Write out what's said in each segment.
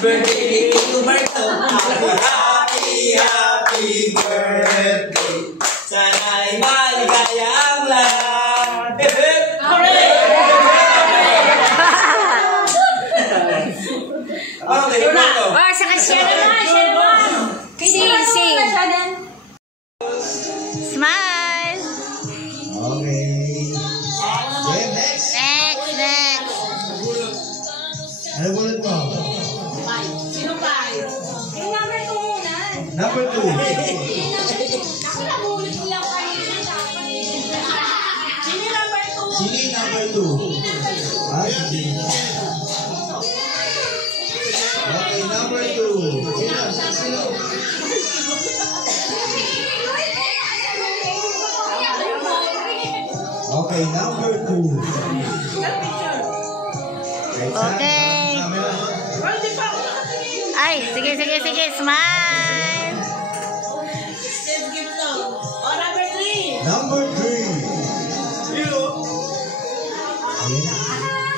birthday to Marto. Happy, happy birthday. Sana'y maligaya ang lahat. Hip hip! Hooray! Okay, oh, saka siya naman, siya naman. Sing. Smile. Okay. Okay, next. Next. Ano bulot mo? Sino pa? Yung number 2 muna. Number 2. Ako nabulit ko lang kayo. Sino yung number 2? Sino yung number 2? Ah, sige. Okay, number 2. Sino? Okay, number 2. Okay. Ay, sige. Smile. Number 3.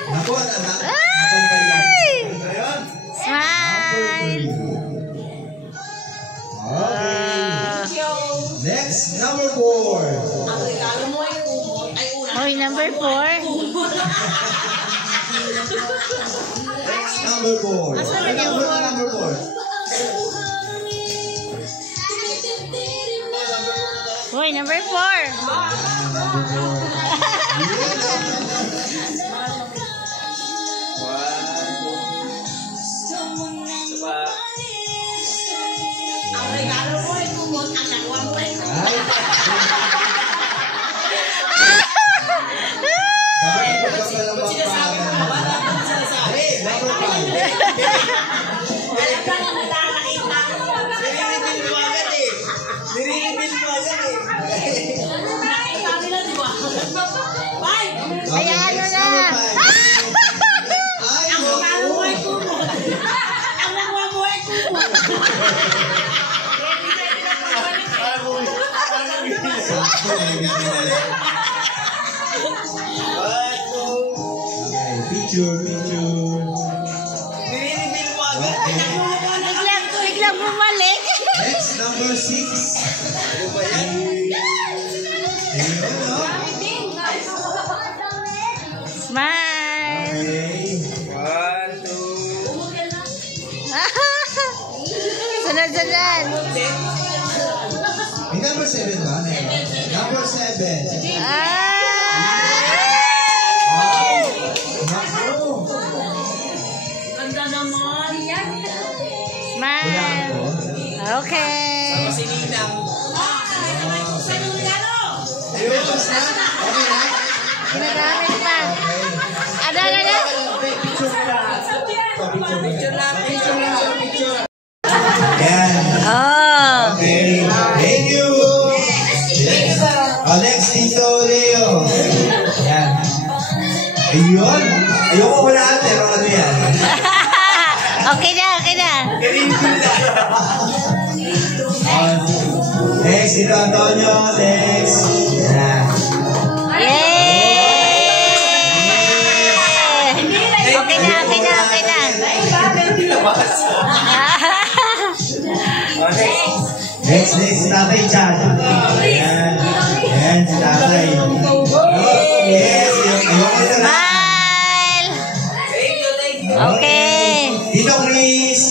Nakuha na lang. Smile. Okay. Next, number 4. Hoy, number 4. Next, number 4. Number 4. Hoy, number 4. Ayan na. Picture. Biglang bumalik. Next, number 6. Smile. Okay. 1, 2. Sunod. May number 7 ba? Number 7. Ganda naman. Smile. Okay. Si Ninang. Ginagamit pa. Ada. Yan. Oh. Okay. Thank you. Next, Tito Leo. Yan. Ayun. Ayoko wala pero ano yan. Okay na. Next, Tito Antonio. Next. Yan. Okay na. Next, Tatay Chan. Yan, si Tatay. Yes, Smile. Okay. Tito Chris.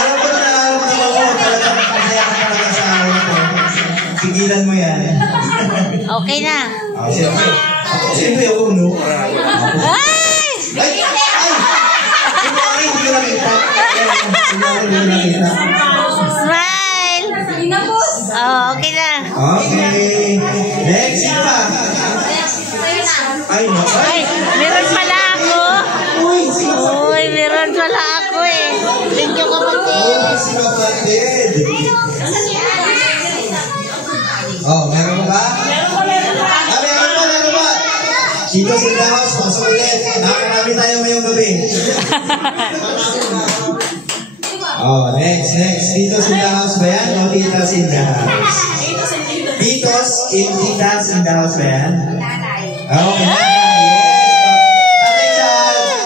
Alam ko talagang masaya ka talaga sa araw ko. Sigilan mo yan. Okay na. Siyempre ako, no? Ay! Hindi ko nakita. Smile. Oh, okay na. Okay. Next, pa. Ay, no. Ay, meron pala ako. Uy, meron pala ako eh. Thank you, kapatid. Oh, meron ba? Meron ba? Dito sa house, pasok ulit. Nakarami tayo ngayong gabi. Oh, next. Dito sa house ba yan? O titas in the house? Titos in titas in the house ba yan? Okay, yes. Tatay Chan.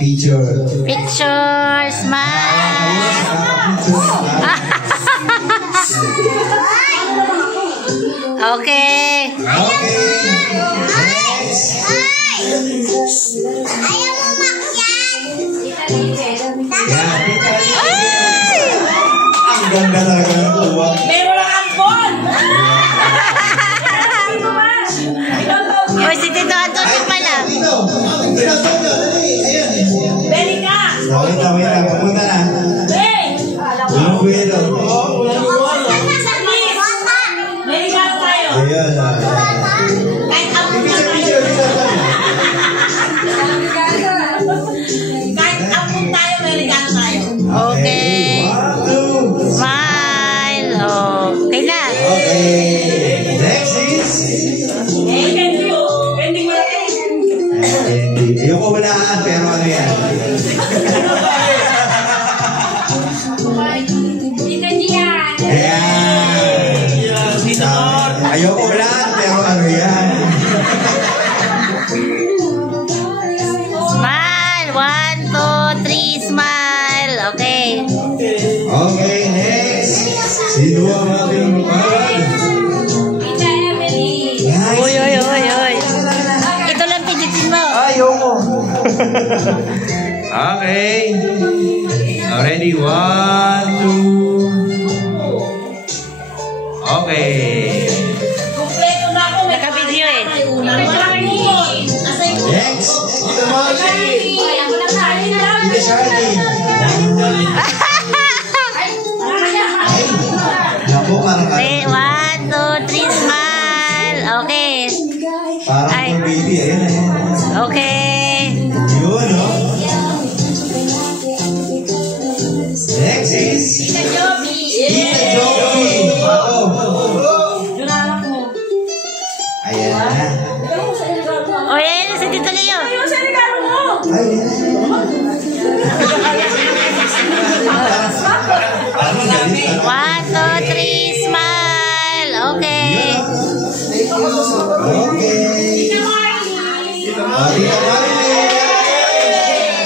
Picture. Picture, smile. Okay. Okay. Next. Ang ganda talaga ng tuwa. Meron lang ampon! Uy, si Tito Antonio pala. Dito. Dito. Ayan. Beli ka! Wait. Pupunta na. Hey! Walang kwelo. Beli ka tayo! Ayan. Kahit ampun na tayo! Kahit ampun tayo, beli ka tayo! Okay. 1, 2. Smile. Okay na. Okay. Next is. Pending mo lang Ayoko walaan, pero ano yan? Ayan. Ayoko walaan, pero ano yan? Smile. 1, 2, 3, smile. Okay. Okay, next. Sino ang ating lumaban? Uy. Ito lang pigitin mo. Ayoko. Okay. Ready? 1, 2. Okay. Kompleto na ako. Naka-video eh. Next. Dito mo. Dito Charlie. Ay. Naku, parang Okay, 1, 2, 3, smile. Okay. parang Ay. for baby. Ayan. Okay. Yun, no? Next is Tita Joby. Ayan na. O, yan si Tito Leo. Parang galit. 1, 2, 3, smile. Okay. Okay. Tita Marilyn.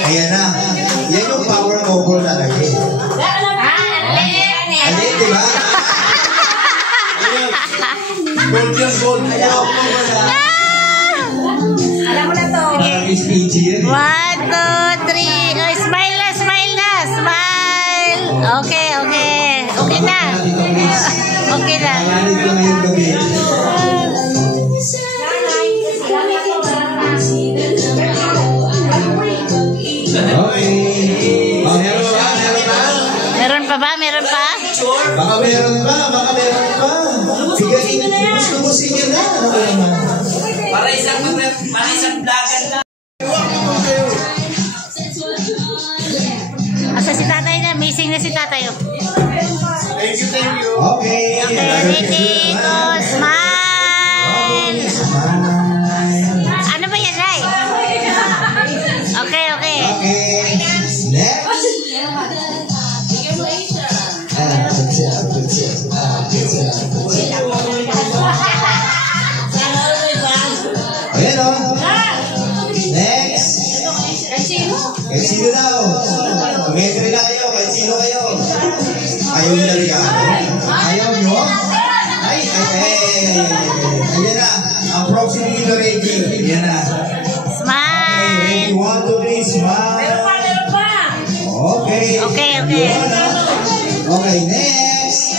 Ayan na. Yan yung power couple talaga. Alin, di ba? Gold yung gold. Alam mo na to. Parang Miss PG yan. 1, 2, 3. Oh, smile na. Smile. Okay. Okay na. Okay na. Pangalit ko ngayong gabi. Okay. Meron pa ba? Baka meron pa. Sige, gusto niya na. Para isang vlogger lang. Asa si tatay na? Missing na si tatay. Oh. Thank you. Okay. Okay, ready, go, smile. Ano ba yan, Ray? Okay. Okay. Next. Ayan o. Next. Kahit sino daw. Mag-entry na kayo. Kahit sino kayo. Ayaw nyo na regalo. Ayaw nyo? Ay. Ayan na. Ang proximity na ready. Ayan na. Smile. Ready? 1, 2, 3. Smile. Meron pa. Okay. Okay. Okay, next.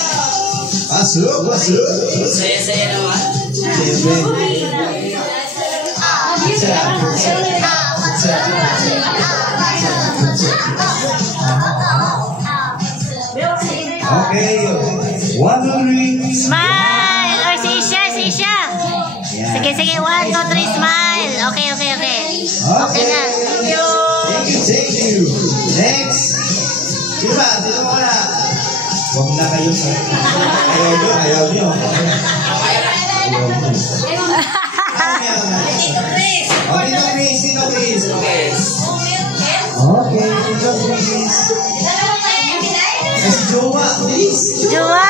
Pasok. Saya-saya naman. Siyempre. Okay. 1, 2, 3. Smile. Or si Isha. Sige. 1, 2, 3, smile. Okay. Okay na. Thank you. Next. Sino ba? Sino mo na? Huwag na kayo. Ayaw nyo. Tito Chris. Okay, Tito Chris. Kasi Jowa, please. Jowa.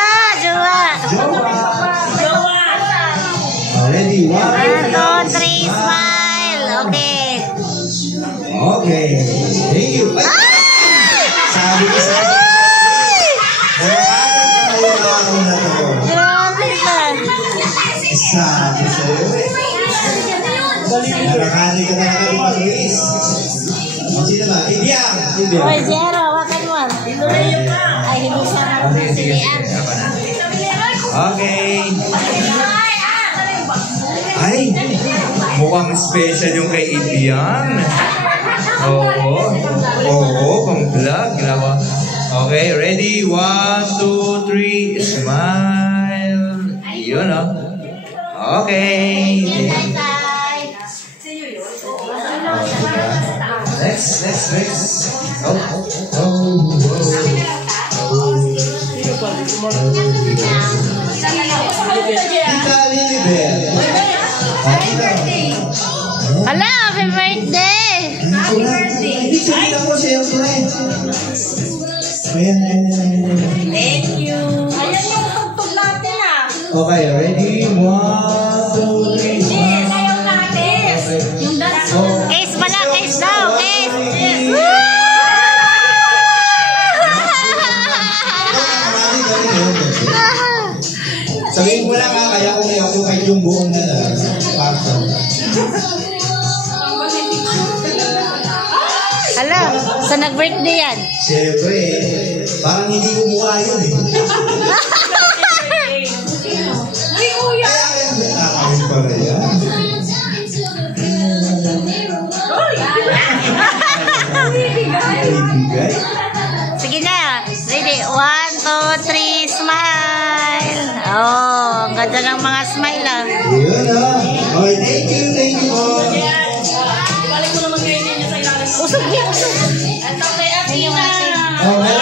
Ready? 1, 1, 2, 3, smile. Okay. Okay. Okay. Thank you. Ay! Sabi ko sa akin. Nakakaalam na to. Grabe ka. Sabi sa'yo eh. Nakakali ka na naman mga Luis. O sino ba? Ibiang. Oy, Zero, wakan mo. Ay, hindi siya nagsilian. Okay. Ay, mukhang special yung kay Ibiang. Oo. Oo, pang vlog. Ginawa. Okay, ready? 1, 2, 3. Smile. Yun, oh. Okay. Next. Tita Lilibel. Hala, happy birthday! Happy birthday! Hindi ko siyempre. Ayan. Thank you. Ayan yung tugtog natin ah. Okay, ready? 1, 2, 3. Sayaw natin. Yung dance. Kiss pala, kiss daw, kiss! Sabihin mo lang ha, kaya kung ako kahit yung buong na parto. Hala, sa nag-birthday yan? Siyempre, parang hindi ko mukha yun eh. Uy, kuya. Kaya nakakain pala yan. Ibigay. Sige na, ready? 1, 2, 3, smile! Oh, ang ganda ng mga smile ah. Yun ha. Okay, thank you po. Balik mo naman kayo niya sa ilalim. Usog niya, usog. Ito kay Athena. Okay,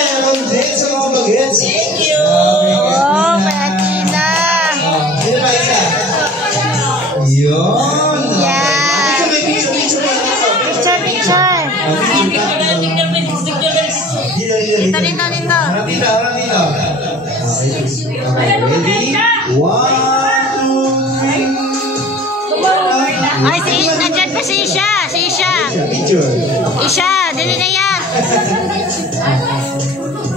meron din sa mga bagets. Thank you. Oh, Patina. Sino ba isa? Yun. Yan. Picture. Picture, picture. Dito, dito, dito. Harap dito. Okay, ready? 1, 2, 3. Ay, nandyan pa si Isha. Si Isha. Picture. Isha, dali na yan.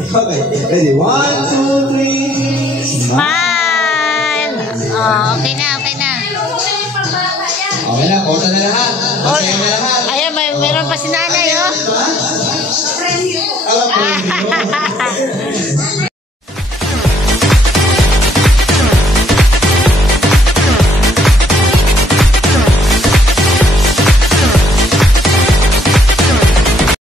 Okay, ready? 1, 2, 3. Smile. Oh, okay na, okay na. Okay na, kota na lahat. Masaya na lahat. Ayan, meron pa si nanay, oh. Alam ko yun.